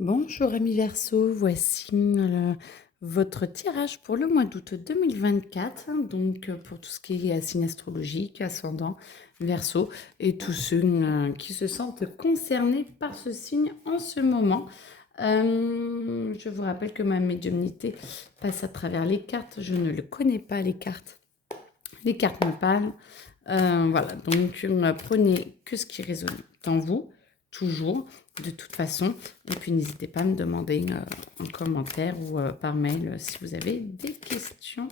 Bonjour amis Verseau, voici votre tirage pour le mois d'août 2024, donc pour tout ce qui est signe astrologique, ascendant, Verseau et tous ceux qui se sentent concernés par ce signe en ce moment. Je vous rappelle que ma médiumnité passe à travers les cartes, je ne le connais pas les cartes me parlent. Voilà, donc prenez que ce qui résonne en vous, toujours, de toute façon. Et puis n'hésitez pas à me demander en commentaire ou par mail si vous avez des questions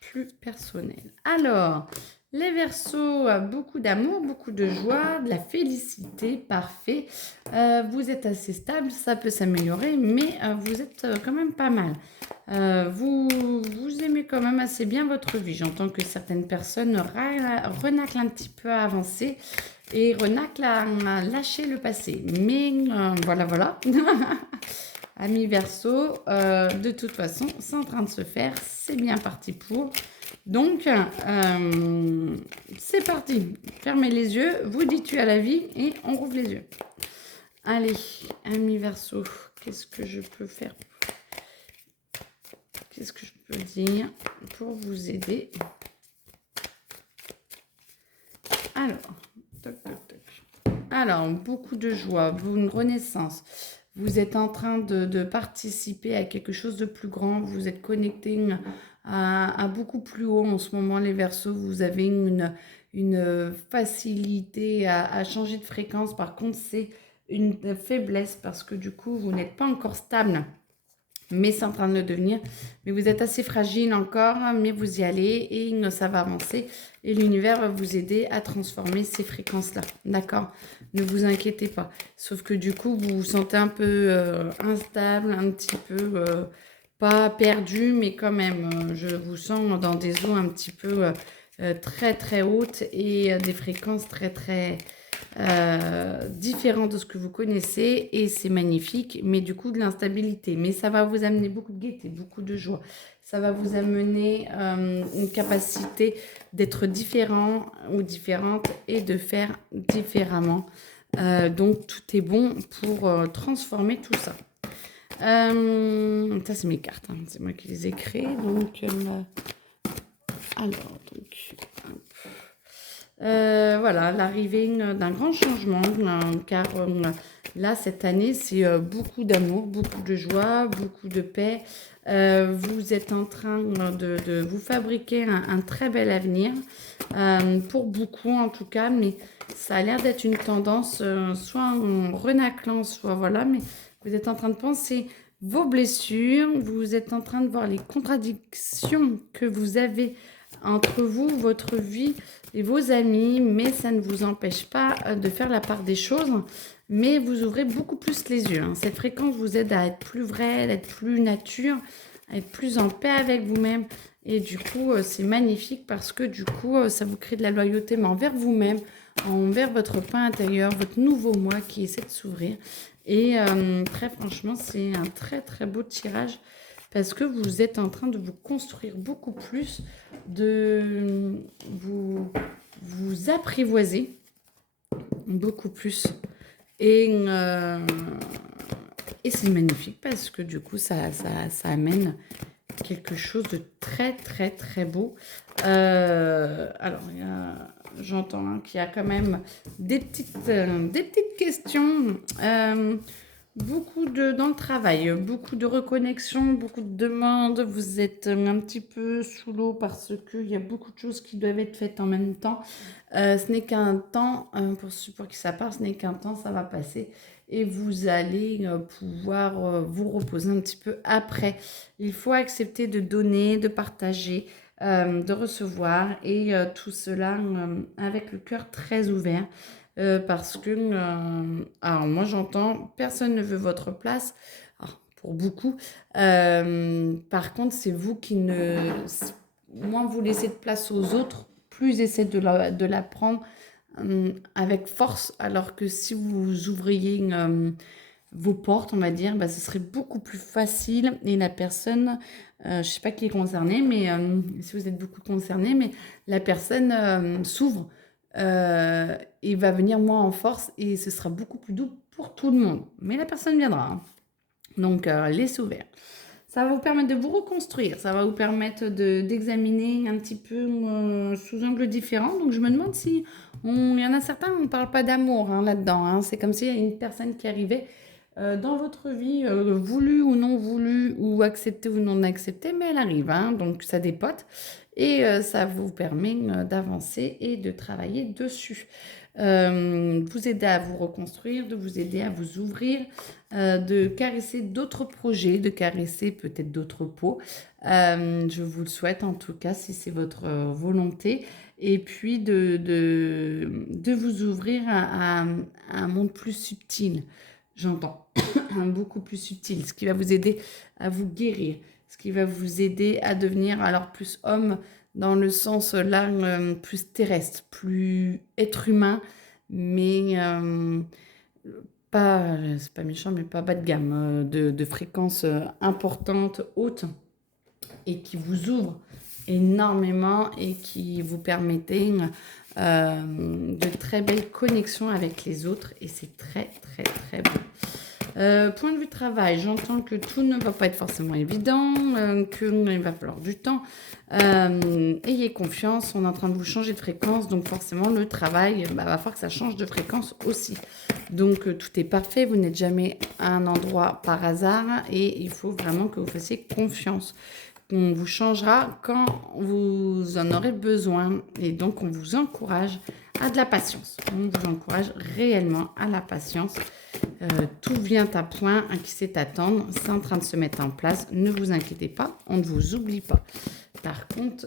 plus personnelles. Alors, les Verseaux, beaucoup d'amour, beaucoup de joie, de la félicité, parfait. Vous êtes assez stable, ça peut s'améliorer, mais vous êtes quand même pas mal. Vous aimez quand même assez bien votre vie. J'entends que certaines personnes renaclent un petit peu à avancer et renaclent à lâcher le passé. Mais voilà. Amis Verseau, de toute façon, c'est en train de se faire. C'est bien parti pour. Donc, c'est parti. Fermez les yeux, vous dites tu à la vie et on rouvre les yeux. Allez, amis Verseau, qu'est-ce que je peux faire? Qu'est-ce que je peux dire pour vous aider? Alors, Alors, beaucoup de joie, une renaissance. Vous êtes en train de participer à quelque chose de plus grand. Vous êtes connecté à beaucoup plus haut en ce moment, les Verseaux. Vous avez une facilité à changer de fréquence. Par contre, c'est une faiblesse parce que du coup, vous n'êtes pas encore stable. Mais c'est en train de le devenir. Mais vous êtes assez fragile encore, mais vous y allez et ça va avancer. Et l'univers va vous aider à transformer ces fréquences-là. D'accord? Ne vous inquiétez pas. Sauf que du coup, vous vous sentez un peu instable, un petit peu pas perdu, mais quand même, je vous sens dans des eaux un petit peu très très hautes et des fréquences très très différent de ce que vous connaissez et c'est magnifique, mais du coup de l'instabilité. Mais ça va vous amener beaucoup de gaieté, beaucoup de joie. Ça va vous amener une capacité d'être différent ou différente et de faire différemment. Donc tout est bon pour transformer tout ça. Ça c'est mes cartes, hein. C'est moi qui les ai créées. Donc, alors, donc, voilà, l'arrivée d'un grand changement, car là, cette année, c'est beaucoup d'amour, beaucoup de joie, beaucoup de paix. Vous êtes en train de vous fabriquer un très bel avenir, pour beaucoup en tout cas, mais ça a l'air d'être une tendance, soit en renaclant, soit voilà, mais vous êtes en train de penser vos blessures, vous êtes en train de voir les contradictions que vous avez entre vous, votre vie et vos amis, mais ça ne vous empêche pas de faire la part des choses, mais vous ouvrez beaucoup plus les yeux, hein. Cette fréquence vous aide à être plus vrai, à être plus nature, à être plus en paix avec vous-même, et du coup, c'est magnifique parce que du coup, ça vous crée de la loyauté, mais envers vous-même, envers votre pain intérieur, votre nouveau moi qui essaie de s'ouvrir. Et très franchement, c'est un très très beau tirage parce que vous êtes en train de vous construire beaucoup plus, de vous apprivoiser beaucoup plus. Et, euh, et c'est magnifique parce que du coup, ça amène quelque chose de très, très, très beau. Alors, j'entends qu'il y a quand même des petites questions. Beaucoup dans le travail, beaucoup de reconnexion, beaucoup de demandes. Vous êtes un petit peu sous l'eau parce qu'il y a beaucoup de choses qui doivent être faites en même temps. Ce n'est qu'un temps, pour qui ça part, ce n'est qu'un temps, ça va passer. Et vous allez pouvoir vous reposer un petit peu après. Il faut accepter de donner, de partager, de recevoir et tout cela avec le cœur très ouvert. Parce que, alors moi j'entends, personne ne veut votre place, alors, pour beaucoup. Par contre, c'est vous qui ne... Moins vous laissez de place aux autres, plus ils essaient de la prendre avec force, alors que si vous ouvriez vos portes, on va dire, bah, ce serait beaucoup plus facile et la personne, je ne sais pas qui est concerné, mais si vous êtes beaucoup concerné, mais la personne s'ouvre et va venir moins en force et ce sera beaucoup plus doux pour tout le monde. Mais la personne viendra, hein. Donc, laissez ouvert. Ça va vous permettre de vous reconstruire, ça va vous permettre d'examiner un petit peu sous angle différent. Donc je me demande si, il y en a certains, on ne parle pas d'amour là-dedans. C'est comme s'il y a une personne qui arrivait dans votre vie, voulue ou non voulue, ou acceptée ou non acceptée, mais elle arrive, donc ça dépote. Et ça vous permet d'avancer et de travailler dessus. Vous aider à vous reconstruire, de vous aider à vous ouvrir, de caresser d'autres projets, de caresser peut-être d'autres peaux. Je vous le souhaite en tout cas si c'est votre volonté. Et puis de vous ouvrir à un monde plus subtil, j'entends, beaucoup plus subtil, ce qui va vous aider à vous guérir, ce qui va vous aider à devenir alors plus homme dans le sens là plus terrestre, plus être humain, mais pas, c'est pas méchant, mais pas bas de gamme, de fréquences importantes, hautes, et qui vous ouvre énormément et qui vous permettait de très belles connexions avec les autres. Et c'est très, très, très beau. Point de vue travail, j'entends que tout ne va pas être forcément évident, qu'il va falloir du temps. Ayez confiance, on est en train de vous changer de fréquence, donc forcément le travail, va falloir que ça change de fréquence aussi. Donc tout est parfait, vous n'êtes jamais à un endroit par hasard et il faut vraiment que vous fassiez confiance. On vous changera quand vous en aurez besoin et donc on vous encourage à de la patience. On vous encourage réellement à la patience. Tout vient à point, qui sait attendre, c'est en train de se mettre en place. Ne vous inquiétez pas, on ne vous oublie pas. Par contre,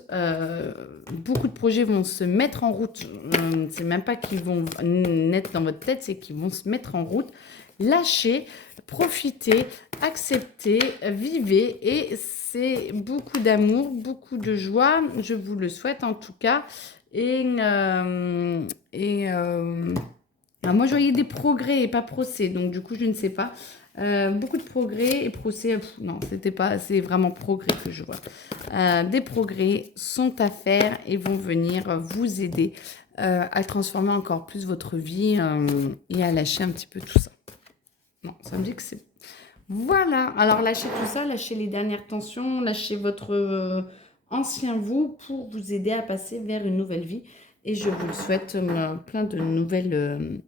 beaucoup de projets vont se mettre en route. C'est même pas qu'ils vont naître dans votre tête, c'est qu'ils vont se mettre en route. Lâchez, profitez, acceptez, vivez et c'est beaucoup d'amour, beaucoup de joie. Je vous le souhaite en tout cas. Moi, je voyais des progrès et pas procès, donc du coup, je ne sais pas. Beaucoup de progrès et procès, non, c'était pas, c'est vraiment progrès que je vois. Des progrès sont à faire et vont venir vous aider à transformer encore plus votre vie et à lâcher un petit peu tout ça. Non, ça me dit que c'est... Voilà, alors lâchez tout ça, lâchez les dernières tensions, lâchez votre ancien vous pour vous aider à passer vers une nouvelle vie. Et je vous souhaite plein de nouvelles...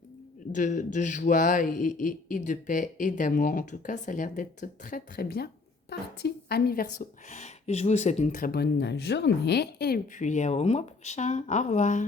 de joie et de paix et d'amour. En tout cas, ça a l'air d'être très très bien parti, amis Verseau. Je vous souhaite une très bonne journée et puis au mois prochain. Au revoir.